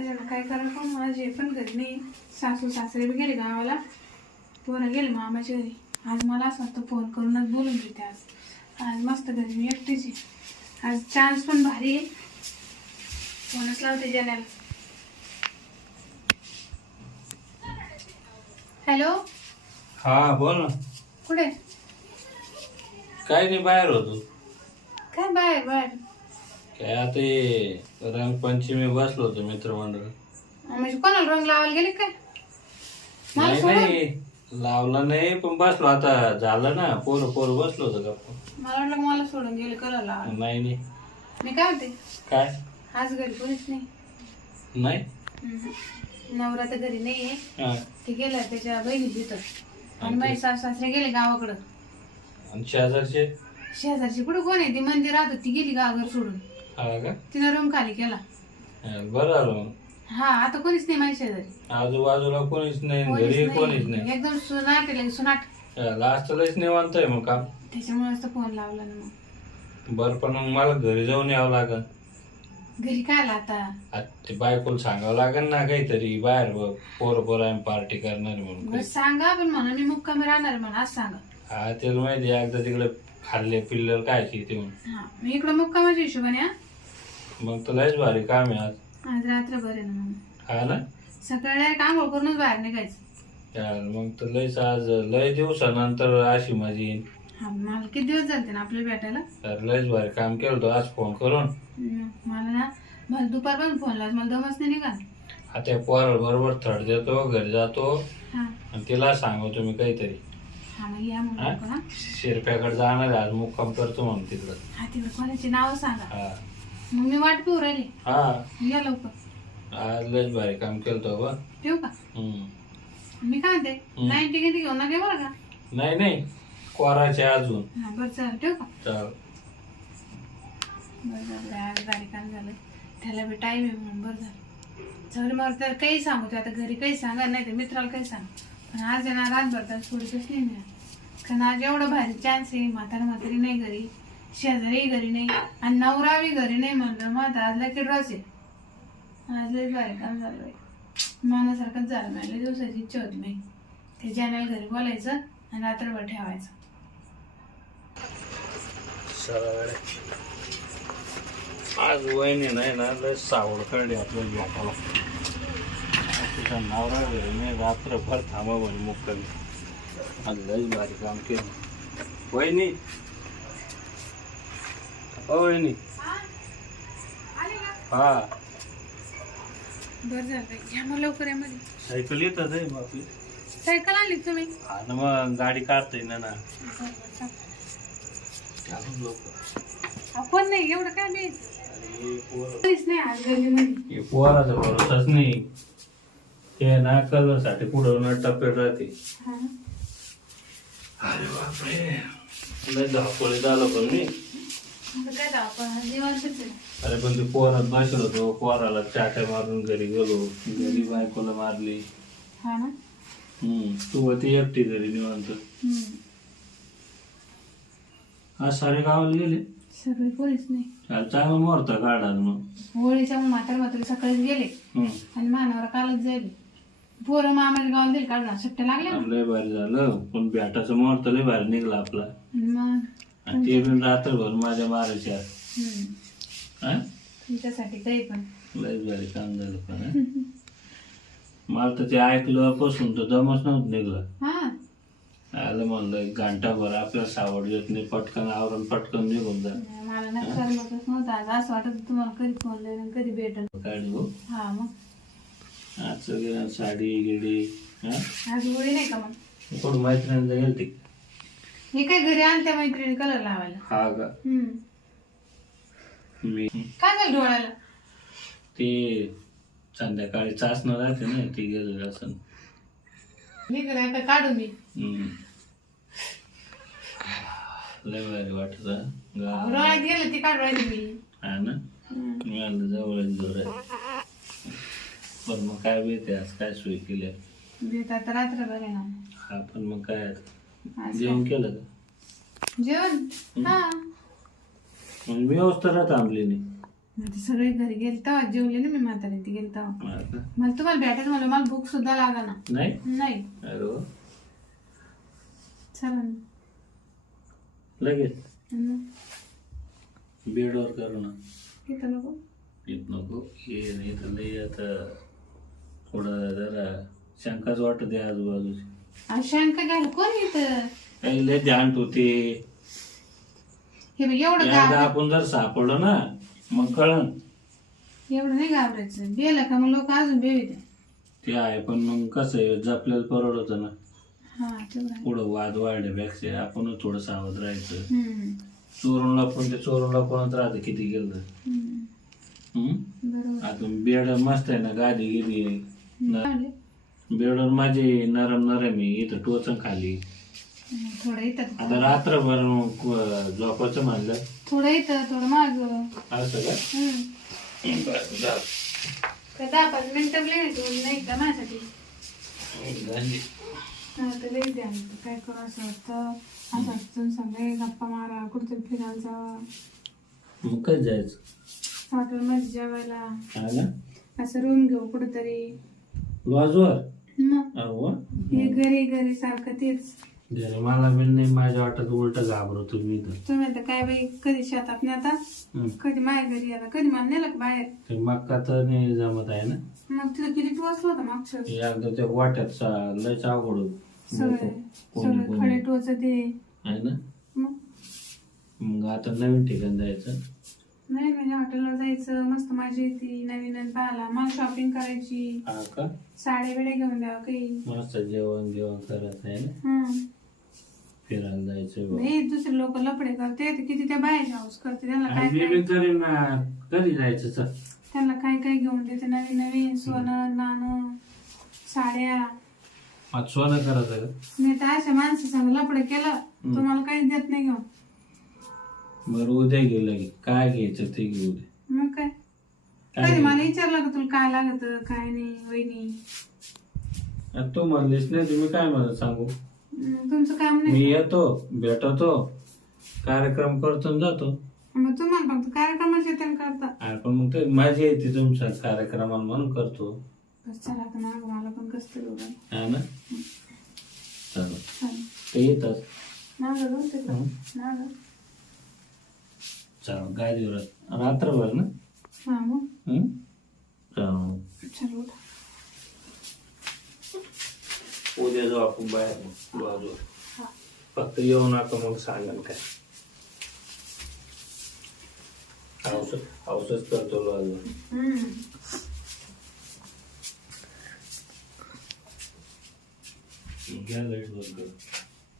त्याच्यानं काय करायचं पण माझे पण घरी नाही. सासू सासरे बी गेले गावाला, पोरं गेले मामाच्या घरी. आज मला असं वाटतं फोन करूनच बोलून घेते. आज मस्त घरी मी एकटीच आहे. आज चान्स पण भारी आहे. फोनच लावते जनाला. हॅलो, हा बोल ना. कुठे? काय नाही, बाहेर होतो. काय बाहेर बाहेर? काय आता हे रंगपंचमी बसलो होतो मित्रमंडळ. म्हणजे कोणाला रंग लावायला गेले काय? मला नाही सोडून? नाही लावला नाही, पण बसलो आता. झालं ना, पोरं बसलो होतो गप्पा. मला वाटलं मला सोडून गेले कलर लावायला. नाही नाही. मी काय होते काय आज घरी कोणीच नाही. नाही. नवरा तर घरी नाहीये. हा. ते गेला त्याच्या बहिणी तिथं. आणि माझे सासू सासरे गेले गावाकडं. आणि शेजारचे? शेजारची कुठं कोण आहे? ती मंदिर राहत होती, गेली गावाघर सोडून. हा का? तिनं रूम खाली केला. बरं झालं मग. हा, आता कोणीच नाही माझ्या शेजारी. आजूबाजूला कोणीच नाही, घरी कोणीच नाही. एकदम सुनाट आहे, सुनाट. लास्ट लयच निवांत आहे मग काम. त्याच्यामुळेच तर फोन लावला ना मग. बरं, पण मग मला घरी जाऊन यावं लागल. घरी काय आला आता? ते बायकोला सांगावं लागेल ना काहीतरी, बाहेर पोरं आम्ही पार्टी करणार म्हणून. बरं सांगा, पण म्हणून मी मुक्कामी राहणार म्हणा आज सांगा. हा, त्याला माहिती आहे, एकदा तिकडे खाल्ले पिल्लर काय ते म्हणून. हा, मी इकडं मुक्कामाच्या हिशोबाने. हा, मग तर लयच भारी काम आहे आज. आज रात्रभर आहे ना म्हणून. हा ना. सकाळी डायरेक्ट आंघोळ करूनच बाहेर निघायचं. यार मग तर लयच आज लय दिवसानंतर अशी मजा येईल. हा, मला किती दिवस झाले ना आपल्या भेटायला. तर लयच भारी काम केलं होतं आज फोन करून. मला दुपारपर्यंत फोन लावला, मला दमच नाही निघाल. आता पोरा बरोबर थर्ड देतो, घरी जातो हा आणि तिला सांगतो मी काहीतरी. हा, मग या म्हणून हा. शिरप्याकडे जाणार आहे आज, मुक्काम करतो म्हणून तिकडं. हा, तिकडे कोणाची नाव सांगा. हा मग मी वाट पिऊ राहिली. हा. या लवकर. आज लयच भारी काम केलं होतं बा. ठेवू का? मी काय म्हणते, नाईन्टी किती घेऊन नका बरं का? नाही नाही, कोराचे अजून. हा बरं चालेल, ठेवू का? चाल. बरं झालं, आज गाडी काम झालं. त्याला बी टाईम आहे म्हणून बरं झालं. सगळं मग तर काही सांगू ते आता घरी काही सांगा, नाही तर मित्राला काही सांग. पण आज आहे ना रातभर तर सोडतच नाही मी. कारण आज एवढं भारी चान्स आहे. म्हातारी नाही घरी, शेजारी घरी नाही, आणि नवरावी घरी नाही म्हणलं मग आता आज लकी ड्रॉस आहे. आज लई भारी काम झालं बाई. मनासारखंच झालं. मला दिवसाची इच्छा होती मी ते जॅनल घरी बोलायचं आणि रात्रभर ठेवायचं. आज वहिनी नाही ना, लय सावड काढली आपल्याला भेटायला. तुझा नवरा घरी नाही, रात्रभर थांबा म्हणे मुक्कामी. आज लयच भारी काम केलं. वहिनी, हो वहिनी. हा बरं झालं बाई, घ्या मग लवकर यामध्ये. सायकल येतात आहे मग आपली. सायकल आणली तुम्ही? हा ना, मग गाडी काढता येईना ना. आपण नाही एवढं काय नाही. अरे नाही आज गल्लीमध्ये. पोराचा भरोसाच नाही. ते ना कलरसाठी पुढं ना टप्प्यात राहते. हा, अरे बापरे, लय धावपळी झालं पण मी. आता काय दाव आपण निवांतच आहे. अरे पण ते पोरात बसलो होतो, पोराला चाट्या मारून घरी गेलो, घरी बायकोला मारली. हा ना. तू होती एकटी घरी निवांत. आज सारे गावाला गेले. सगळे पोलीस नाही. चांगला मुहूर्त काढा मग. होळीच्या मग म्हातारे सकाळीच गेले आणि मानावर कालच जाईल. पोरं मामाच्या गावाला दिली काढून सुट्ट्या लागल्या. लय भारी झालं, पण भेटाचं मुहूर्त लय भारी निघला आपला. मग आणि ते पण रात्रभर माझ्या मारायच्या. तुमच्यासाठी काही पण लय भारी काम झालं पण. मला तर ते ऐकलं पासून तर दमच नव्हतं निघलं. हा, आलं म्हणलं एक घंटाभर आपल्याला सावड येत नाही, पटकन आवरून पटकन निघून जा. मला ना करमतच नव्हतं आज. असं वाटत तुम्हाला कधी फोन लावून कधी भेटल. काढली हो. हा मग आज साडी गिडी. आज होळी नाही का मग? कोण मैत्रिणीला गेलती? हे काय घरी आणत्या मैत्रिणी कलर लावायला. हा का? मी काय झालं डोळ्याला? ते संध्याकाळी चाचणं राहते ना, ती गेलेलं असं. मी काय आता काढू मी. लय भारी वाटत. डोळ्यात गेलं ती काढू राहिली मी. हा ना, मी आलं जवळच जोर. पण मग काय भेटते आज, काय सोय केली? भेट आता रात्रभर आहे ना. हा, पण मग काय जेवण केलं का? जेवण? हा, म्हणजे व्यवस्था राहत थांबली नाही. मग ते सगळे घरी गेले तेव्हा जेवले ना मी म्हातारी ती गेली तेव्हा मला तुम्हाला भेटायचं मला मला भूक सुद्धा लागा ना नाही नाही अरे वा. चला ना. लगेच हम्म. बेडवर करू ना. इथं नको येत नको ये नाही तर लई आता थोडं जरा शंकाच वाटत आहे आजूबाजूची. शंका घ्यायला कोण इथं काही लय ध्यान होते. हे बघ एवढं एकदा आपण जर सापडलो ना मग कळण. एवढं नाही घाबरायचं गेलं का मग लोक अजून बेवीत ते आहे पण मग कसं आहे जपल्याला परवडत ना. हा तेवढं आहे. पुढं वाद वाढण्यापेक्षा आपणच थोडं सावध राहायचं. हम्म. चोरूनला पण ते चोरूनला कोणच राहतं किती गेलं. हम्म. बरोबर आता बेड मस्त आहे ना गादी गेली. चांगले. बेडवर माझी नरम नरम आहे इथं टोचन खाली. थोडं इथं आता रात्रभर झोपायचं म्हणलं थोडं इथं थोडं माग असं का. बरं, जा. का 10-5 मिनिटं नाही का माझ्यासाठी झाली. तर लई द्या काय करू असं वाटतं असं वाटतं सगळे गप्पा मारा कुठेतरी फिरायला जावा मग काय जायचं हॉटेलमध्ये जेवायला हा ना असं रूम घेऊ कुठेतरी लॉजवर. मग अहो हे घरी घरी सारखं तेच घरी मला बी नाही माझ्या वाटत उलट घाबरतो मी तर. तुम्ही आता काय बाई कधी शेतात नेता कधी माझ्या घरी आला कधी मला नेलं का बाहेर ते मक्का तर नाही जमत आहे ना. मग तिथं किती टोचलं होतं मागच्या वर्षी. एकदा त्या वाट्यात लयच अवघड होत. सगळे सगळे खडे टोच ते आहे ना. मग मग आता नवीन ठिकाण जायचं. नाही म्हणजे हॉटेलला जायचं मस्त मजा येते नवीन नवीन पाहायला मला शॉपिंग करायची हा का साड्या बिड्या घेऊन द्यावा काही मस्त जेवण करायचं आहे ना. हम्म. फिरायला जायचं बा. नाही दुसरे लोक लपडे करते ते किती त्या बाहेरच्या हाऊस करते त्यांना काय आणि मी काय बी करीन ना. कधी जायचं चल. त्यांना काय काय घेऊन देते नवीन नवीन सोनं नाणं साड्या आज सोनं करायचं का. मी तर अशा माणसं सांग लपडे केलं तुम्हाला काहीच देत नाही घेऊन. बरं उद्या गेलं की काय घ्यायचं ते घेऊ दे. मग काय काय कधी मला विचारलं का तुला काय लागत काय नाही वहिनी आता तू म्हणलीस नाही तुम्ही काय म्हणत सांगू. तुमचं काम मी नाही येतो भेटतो कार्यक्रम करतो आणि जातो. मग तुम्हाला फक्त कार्यक्रमाचे ते करता अरे पण मग ते माझी येते तुमच्या कार्यक्रमाला म्हणून करतो. बस चला आता माग मला पण कसं तरी उभं आहे. हा ना चला चालेल ते येतात. मागं जाऊ तिकडं मागं चला गाडीवर रात्रभर ना. हा मग चला चल उठा उद्या जाऊ आपण बाहेर बाजूवर. हा फक्त येऊ नका मग सांगाल काय. औषध करतो बाजूवर. घ्या लाईट बंद कर.